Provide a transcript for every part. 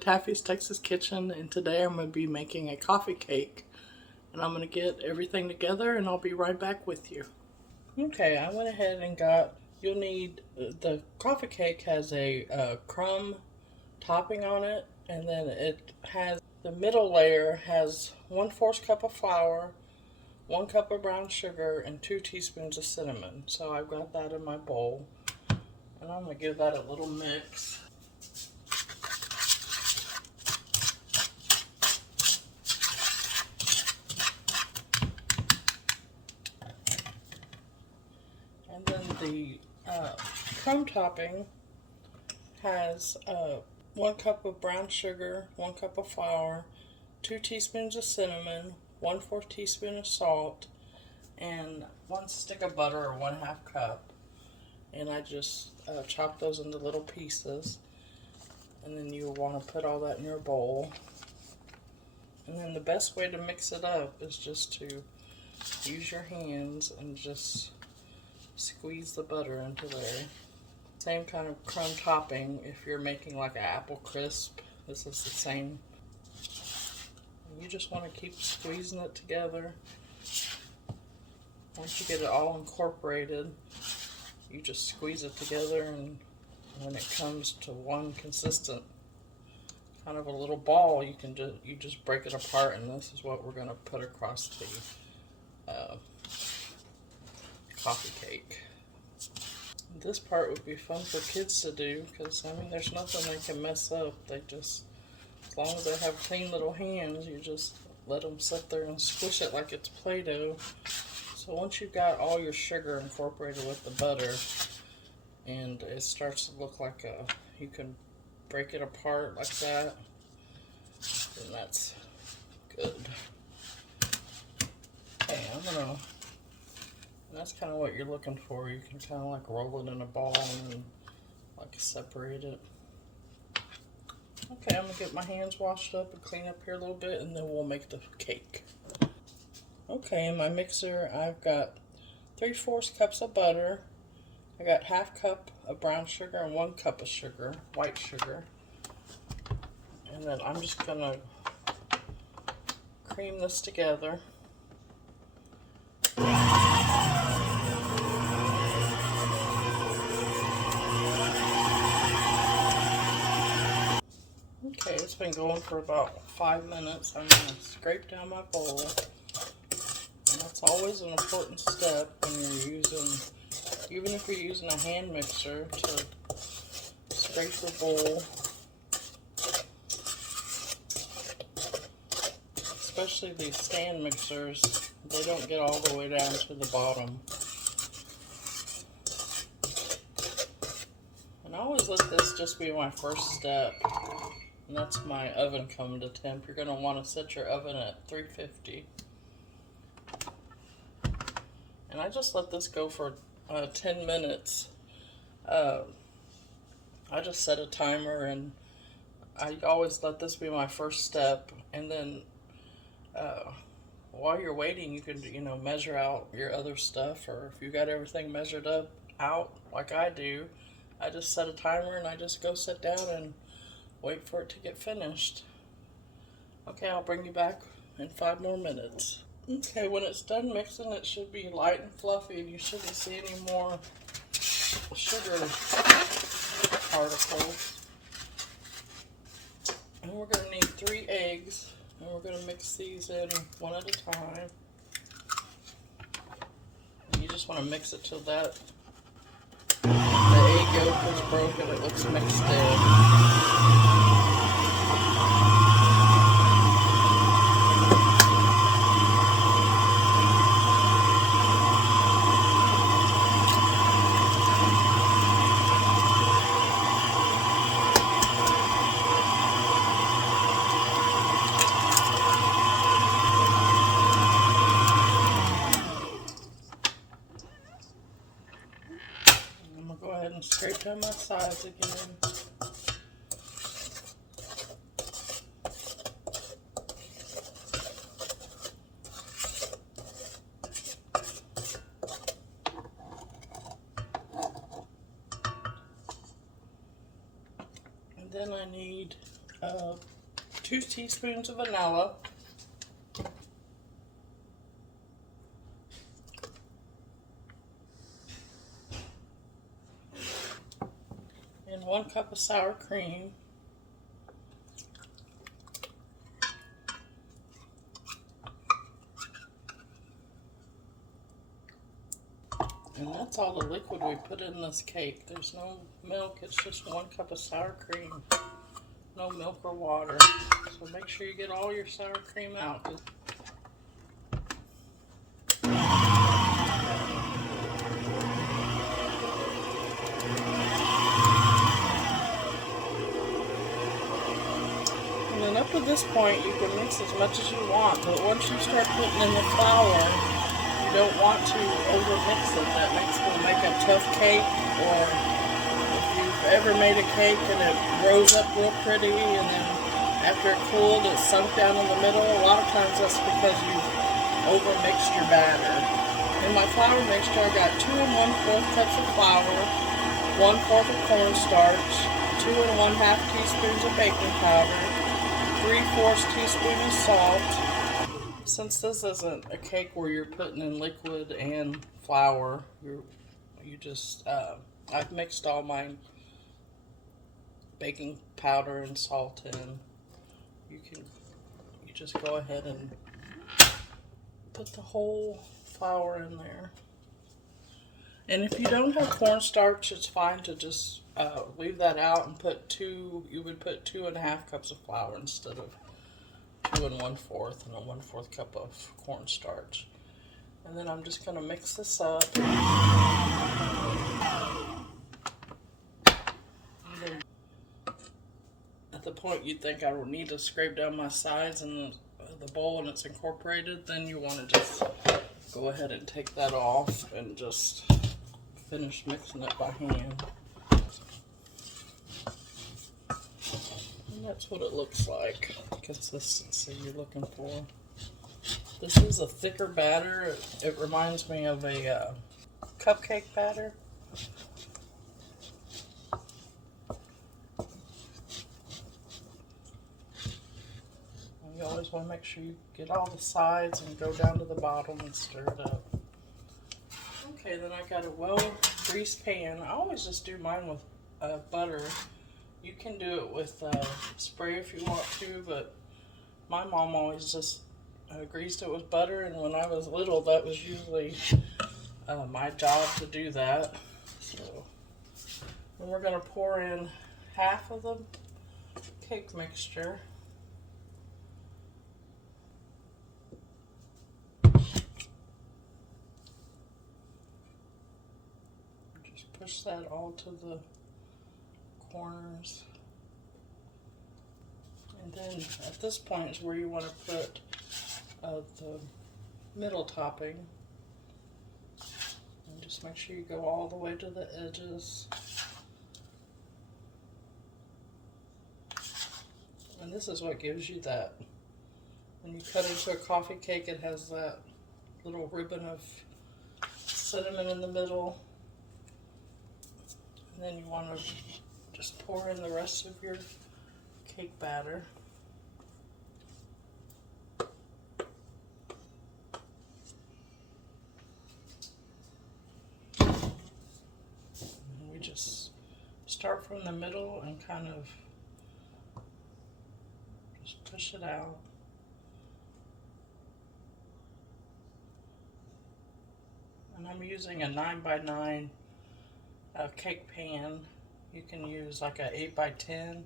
Taffy's Texas Kitchen, and today I'm going to be making a coffee cake. And I'm going to get everything together and I'll be right back with you. Okay, I went ahead and you'll need, the coffee cake has a crumb topping on it, and then the middle layer has 1/4 cup of flour, 1 cup of brown sugar, and 2 teaspoons of cinnamon. So I've got that in my bowl, and I'm going to give that a little mix. And then the crumb topping has 1 cup of brown sugar, 1 cup of flour, 2 teaspoons of cinnamon, 1/4 teaspoon of salt, and 1 stick of butter or 1/2 cup. And I just chop those into little pieces. And then you'll want to put all that in your bowl. And then the best way to mix it up is just to use your hands and just squeeze the butter into there. Same kind of crumb topping if you're making like an apple crisp. This is the same. You just want to keep squeezing it together. Once you get it all incorporated, you just squeeze it together, and when it comes to one consistent kind of a little ball, you just break it apart, and this is what we're going to put across the coffee cake. This part would be fun for kids to do, because I mean there's nothing they can mess up. As long as they have clean little hands, you just let them sit there and squish it like it's Play-Doh. So once you've got all your sugar incorporated with the butter, and it starts to look like you can break it apart like that, then that's good. Okay, that's kind of what you're looking for. You can kind of like roll it in a ball and then like separate it. Okay, I'm going to get my hands washed up and clean up here a little bit, and then we'll make the cake. Okay, in my mixer I've got 3/4 cups of butter. I got 1/2 cup of brown sugar and 1 cup of sugar, white sugar. And then I'm just going to cream this together. Okay, it's been going for about 5 minutes. I'm going to scrape down my bowl. And that's always an important step when you're using, even if you're using a hand mixer, to scrape the bowl. Especially these stand mixers, they don't get all the way down to the bottom. And I always let this just be my first step. And that's my oven coming to temp. You're going to want to set your oven at 350. And I just let this go for 10 minutes. I just set a timer, and I always let this be my first step. And then while you're waiting, you can measure out your other stuff, or if you got everything measured out like I do, I just set a timer and I just go sit down and wait for it to get finished. Okay, I'll bring you back in 5 more minutes. Okay, when it's done mixing, it should be light and fluffy, and you shouldn't see any more sugar particles. And we're going to need 3 eggs, and we're going to mix these in one at a time. And you just want to mix it till the egg yolk is broken, it looks mixed in. Go ahead and scrape down my sides again. And then I need uh, 2 teaspoons of vanilla, and 1 cup of sour cream, and that's all the liquid we put in this cake. There's no milk, it's just 1 cup of sour cream. No milk or water. So make sure you get all your sour cream out. And then up to this point you can mix as much as you want, but once you start putting in the flour, you don't want to over mix it. That will make a tough cake, or if you've ever made a cake and it rose up real pretty and then after it cooled it sunk down in the middle, a lot of times that's because you've over mixed your batter. In my flour mixture I got 2 1/4 cups of flour, 1/4 of cornstarch, 2 1/2 teaspoons of baking powder, 3/4 teaspoon of salt. Since this isn't a cake where you're putting in liquid and flour, I've mixed all my baking powder and salt in. You just go ahead and put the whole flour in there. And if you don't have cornstarch, it's fine to just leave that out and you would put 2 1/2 cups of flour instead of 2 1/4 and a 1/4 cup of cornstarch. And then I'm just going to mix this up. At the point you think I will need to scrape down my sides and the bowl and it's incorporated, then you want to just go ahead and take that off and just finish mixing it by hand. And that's what it looks like. Consistency you're looking for. This is a thicker batter. It reminds me of a cupcake batter. You always want to make sure you get all the sides and go down to the bottom and stir it up. Okay, then I got a well-greased pan. I always just do mine with butter. You can do it with spray if you want to, but my mom always just greased it with butter, and when I was little, that was usually my job to do that. So, then we're going to pour in half of the cake mixture. Just push that all to the corners. And then at this point is where you want to put the middle topping. And just make sure you go all the way to the edges. And this is what gives you that. When you cut into a coffee cake, it has that little ribbon of cinnamon in the middle. And then you want to just pour in the rest of your cake batter. And we just start from the middle and kind of just push it out. And I'm using a 9x9 cake pan. You can use like a 8x10,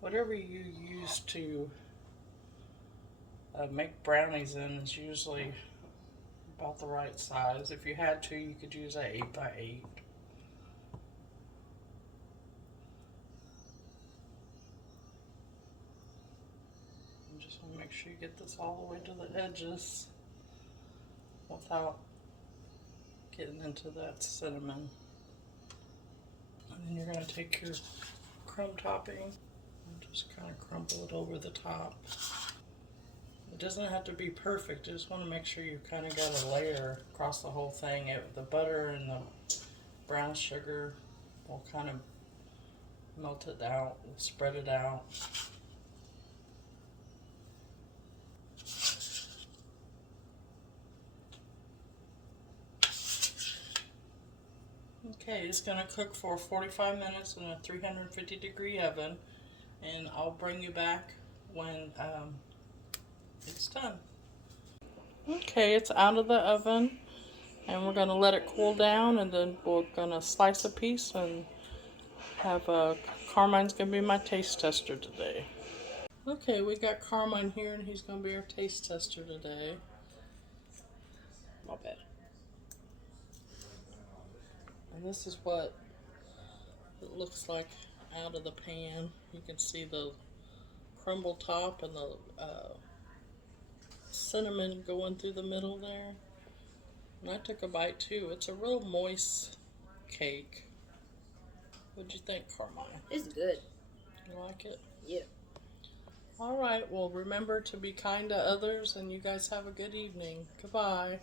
whatever you use to make brownies in is usually about the right size. If you had to, you could use a 8x8. You just want to make sure you get this all the way to the edges without getting into that cinnamon. And then you're going to take your crumb topping and just kind of crumble it over the top. It doesn't have to be perfect. You just want to make sure you kind of got a layer across the whole thing. The butter and the brown sugar will kind of melt it out, spread it out. Okay, it's going to cook for 45 minutes in a 350-degree oven, and I'll bring you back when it's done. Okay, it's out of the oven, and we're going to let it cool down, and then we're going to slice a piece and have Carmine's going to be my taste tester today. Okay, we got Carmine here, and he's going to be our taste tester today. Not bad. And this is what it looks like out of the pan. You can see the crumble top and the cinnamon going through the middle there. And I took a bite too. It's a real moist cake. What'd you think, Carmine? It's good. You like it? Yeah. All right. Well, remember to be kind to others, and you guys have a good evening. Goodbye.